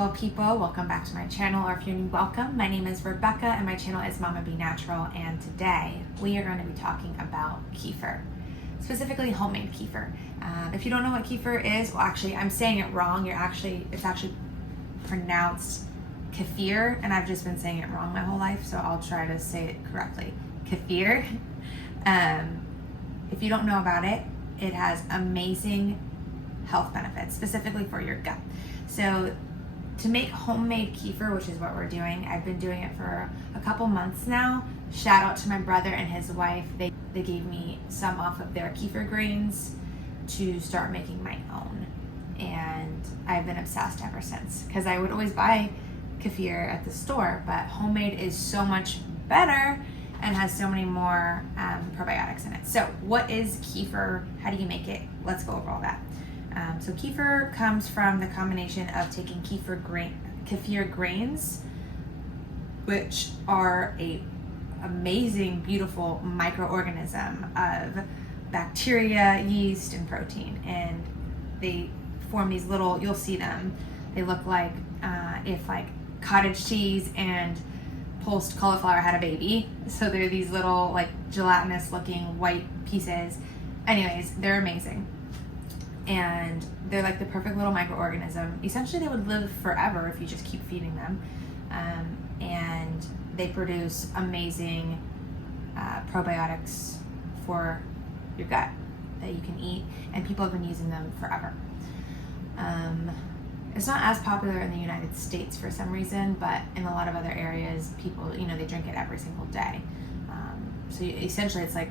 beautiful people. Welcome back to my channel, or if you're new, welcome. My name is Rebecca and my channel is Mama Be Natural, and today we are going to be talking about kefir, specifically homemade kefir. If you don't know what kefir is, well, actually I'm saying it wrong. It's actually pronounced kefir, and I've just been saying it wrong my whole life, so I'll try to say it correctly. Kefir. If you don't know about it, it has amazing health benefits, specifically for your gut. So to make homemade kefir, which is what we're doing, I've been doing it for a couple months now. Shout out to my brother and his wife. They gave me some off of their kefir grains to start making my own. And I've been obsessed ever since, because I would always buy kefir at the store, but homemade is so much better and has so many more probiotics in it. So what is kefir? How do you make it? Let's go over all that. So kefir comes from the combination of taking kefir grains, which are a amazing, beautiful microorganism of bacteria, yeast, and protein. And they form these little, you'll see them, they look like if like cottage cheese and pulsed cauliflower had a baby. So they're these little like gelatinous looking white pieces. Anyways, they're amazing. And they're like the perfect little microorganism. Essentially, they would live forever if you just keep feeding them. And they produce amazing probiotics for your gut that you can eat, and people have been using them forever. It's not as popular in the United States for some reason, but in a lot of other areas, people, they drink it every single day. So essentially, it's like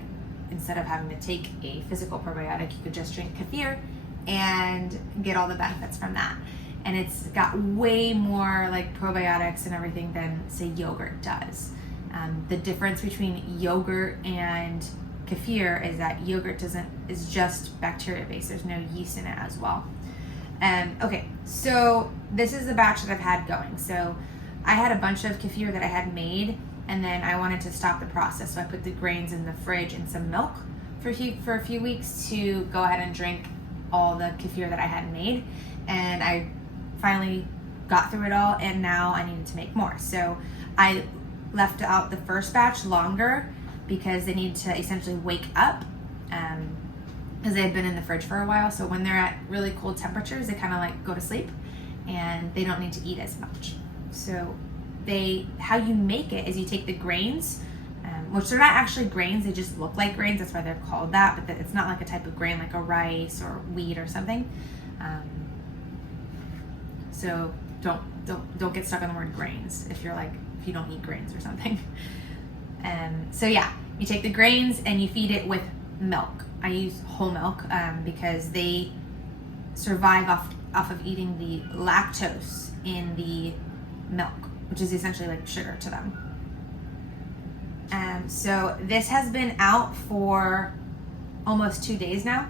instead of having to take a physical probiotic, you could just drink kefir and get all the benefits from that. And it's got way more like probiotics and everything than, say, yogurt does. The difference between yogurt and kefir is that yogurt is just bacteria based. There's no yeast in it as well. Okay, so this is the batch that I've had going. So I had a bunch of kefir that I had made, and then I wanted to stop the process. So I put the grains in the fridge and some milk for a few weeks to go ahead and drink all the kefir that I had made. And I finally got through it all, and now I needed to make more. So I left out the first batch longer because they need to essentially wake up, because they had been in the fridge for a while. So when they're at really cold temperatures, they kind of like go to sleep and they don't need to eat as much. So how you make it is you take the grains, which they're not actually grains, they just look like grains, that's why they're called that, but it's not like a type of grain like a rice or wheat or something. So don't get stuck on the word grains if you don't eat grains or something. So yeah, you take the grains and you feed it with milk. I use whole milk because they survive off of eating the lactose in the milk, which is essentially like sugar to them. So this has been out for almost 2 days now,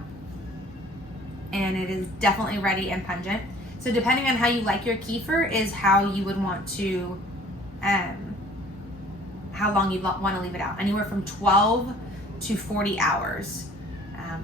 and it is definitely ready and pungent. So depending on how you like your kefir is how you would want to, how long you'd want to leave it out. Anywhere from 12 to 40 hours.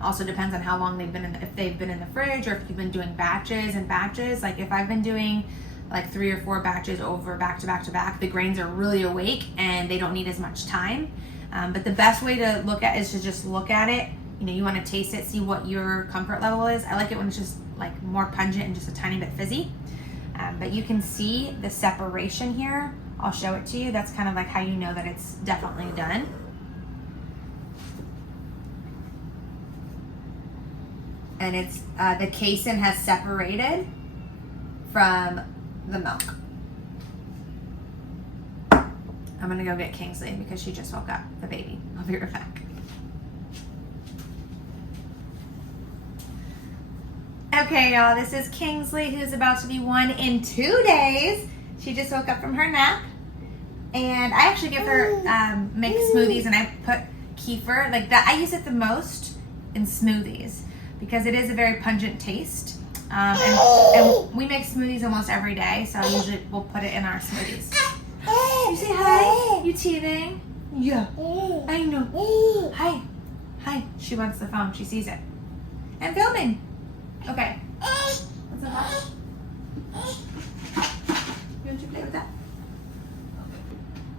Also depends on how long if they've been in the fridge, or if you've been doing batches and batches. Like if I've been doing like 3 or 4 batches over back to back to back, the grains are really awake and they don't need as much time. But the best way to look at is to just look at it. You want to taste it, see what your comfort level is. I like it when it's just like more pungent and just a tiny bit fizzy. But you can see the separation here. I'll show it to you. That's kind of like how you know that it's definitely done. And it's the casein has separated from the milk. I'm gonna go get Kingsley because she just woke up, the baby. I'll be right back. Okay, y'all, this is Kingsley, who's about to be 1 in 2 days. She just woke up from her nap. And I actually give her, make smoothies, and I put kefir, like that. I use it the most in smoothies because it is a very pungent taste. And we make smoothies almost every day, so we'll put it in our smoothies. You say hi? You teething? Yeah. I know. Hi. Hi. She wants the phone. She sees it. I'm filming. Okay. What's the hush?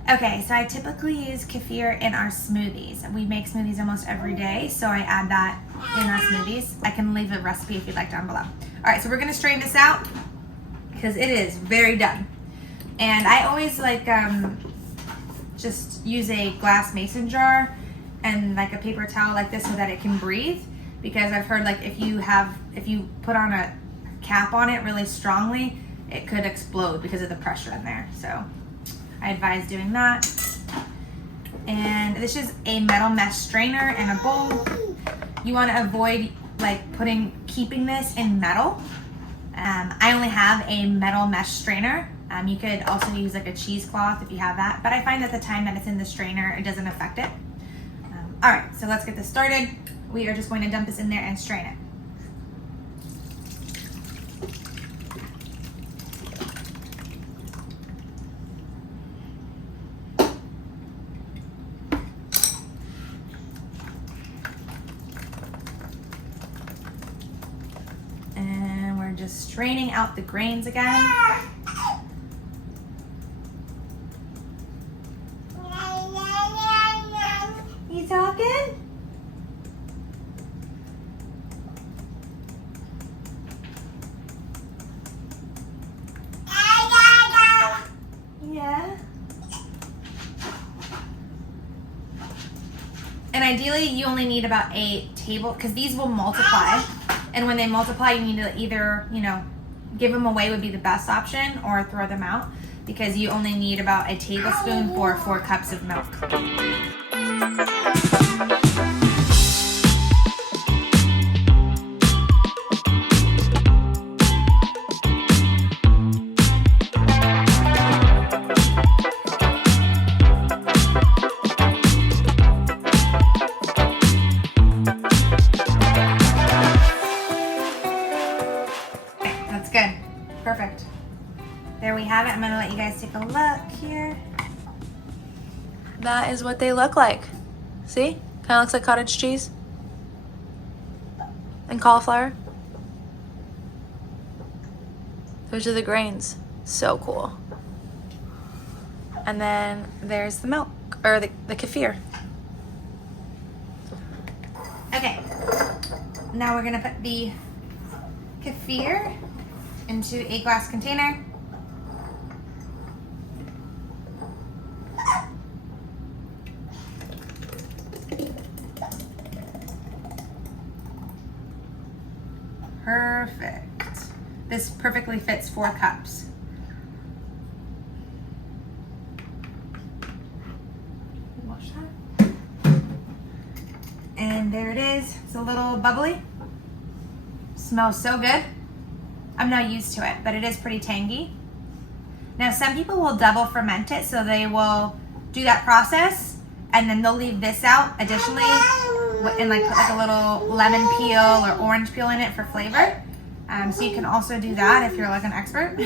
Okay, so I typically use kefir in our smoothies. We make smoothies almost every day, so I add that in our smoothies. I can leave a recipe if you'd like down below. All right, so we're gonna strain this out because it is very done. And I always like just use a glass mason jar and like a paper towel like this so that it can breathe, because I've heard like if you put on a cap on it really strongly, it could explode because of the pressure in there. So I advise doing that. And this is a metal mesh strainer and a bowl. You want to avoid like keeping this in metal. I only have a metal mesh strainer. You could also use like a cheesecloth if you have that, but I find that the time that it's in the strainer, it doesn't affect it. All right, so let's get this started. We are just going to dump this in there and strain it. And we're just straining out the grains again. You talking? Yeah. And ideally you only need about a table, because these will multiply. And when they multiply, you need to either, give them away would be the best option, or throw them out, because you only need about a tablespoon for 4 cups of milk. That's good. Perfect. There we have it. I'm gonna let you guys take a look here. That is what they look like. See? Kind of looks like cottage cheese and cauliflower. Those are the grains. So cool. And then there's the milk, or the kefir. Okay. Now we're gonna put the kefir into a glass container. Perfect. This perfectly fits 4 cups. Wash that. And there it is. It's a little bubbly. Smells so good. I'm not used to it, but it is pretty tangy. Now, some people will double ferment it, so they will do that process, and then they'll leave this out additionally, and like put like a little lemon peel or orange peel in it for flavor. So you can also do that if you're like an expert.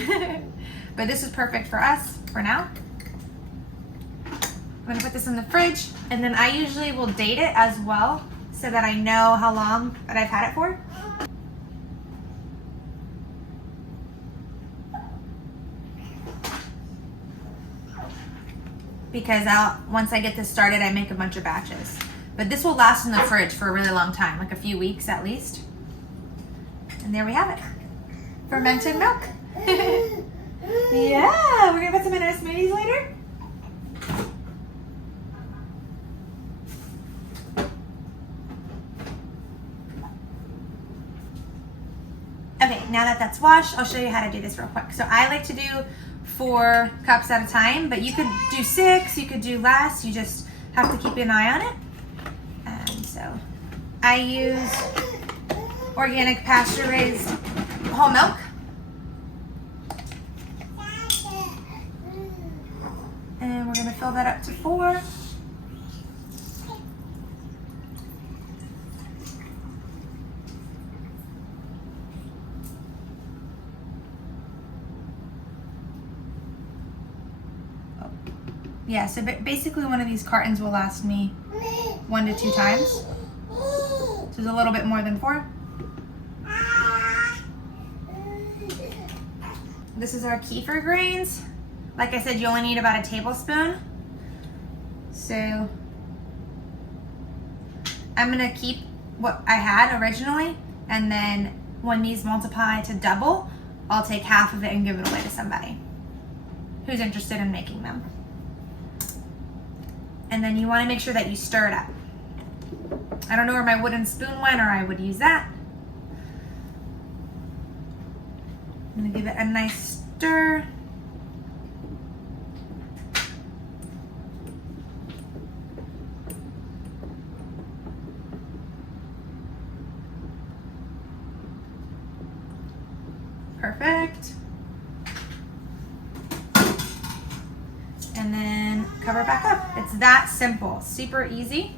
But this is perfect for us for now. I'm gonna put this in the fridge, and then I usually will date it as well so that I know how long that I've had it for. Because once I get this started, I make a bunch of batches. But this will last in the fridge for a really long time, like a few weeks at least. And there we have it. Fermented milk. Yeah, we're gonna put some in our smoothies later. Okay, now that that's washed, I'll show you how to do this real quick. So I like to do 4 cups at a time, but you could do 6, you could do less. You just have to keep an eye on it. And so I use organic pasture-raised whole milk. And we're gonna fill that up to 4. Yeah, so basically one of these cartons will last me 1 to 2 times. So it's a little bit more than 4. This is our kefir grains. Like I said, you only need about a tablespoon. So I'm gonna keep what I had originally, and then when these multiply to double, I'll take half of it and give it away to somebody who's interested in making them. And then you wanna make sure that you stir it up. I don't know where my wooden spoon went, or I would use that. I'm gonna give it a nice stir. Perfect. And then cover it back up. It's that simple, super easy.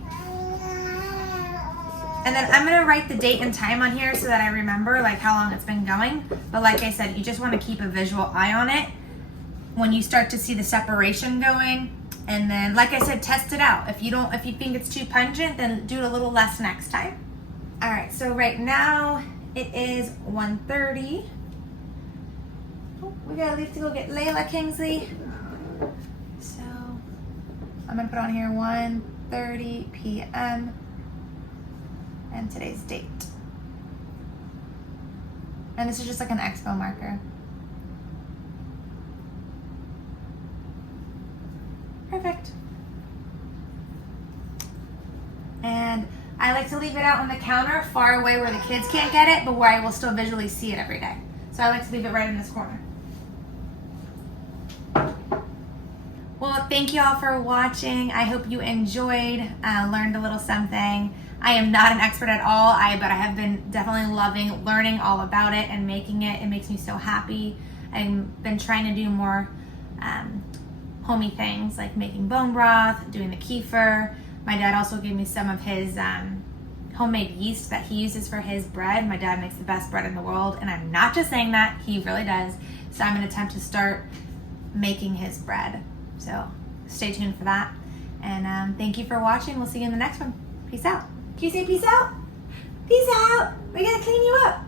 And then I'm gonna write the date and time on here so that I remember like how long it's been going. But like I said, you just wanna keep a visual eye on it when you start to see the separation going. And then, like I said, test it out. If you think it's too pungent, then do it a little less next time. All right, so right now it is 1:30. Oh, we gotta leave to go get Layla, Kingsley. So I'm gonna put on here 1:30 p.m. and today's date. And this is just like an expo marker. Perfect. And I like to leave it out on the counter far away where the kids can't get it, but where I will still visually see it every day. So I like to leave it right in this corner. Well, thank you all for watching. I hope you enjoyed, learned a little something. I am not an expert at all, but I have been definitely loving learning all about it and making it. It makes me so happy. I've been trying to do more homey things like making bone broth, doing the kefir. My dad also gave me some of his homemade yeast that he uses for his bread. My dad makes the best bread in the world, and I'm not just saying that, he really does. So I'm gonna attempt to start making his bread. So stay tuned for that. And thank you for watching. We'll see you in the next one. Peace out. Can you say peace out? Peace out. We gotta clean you up.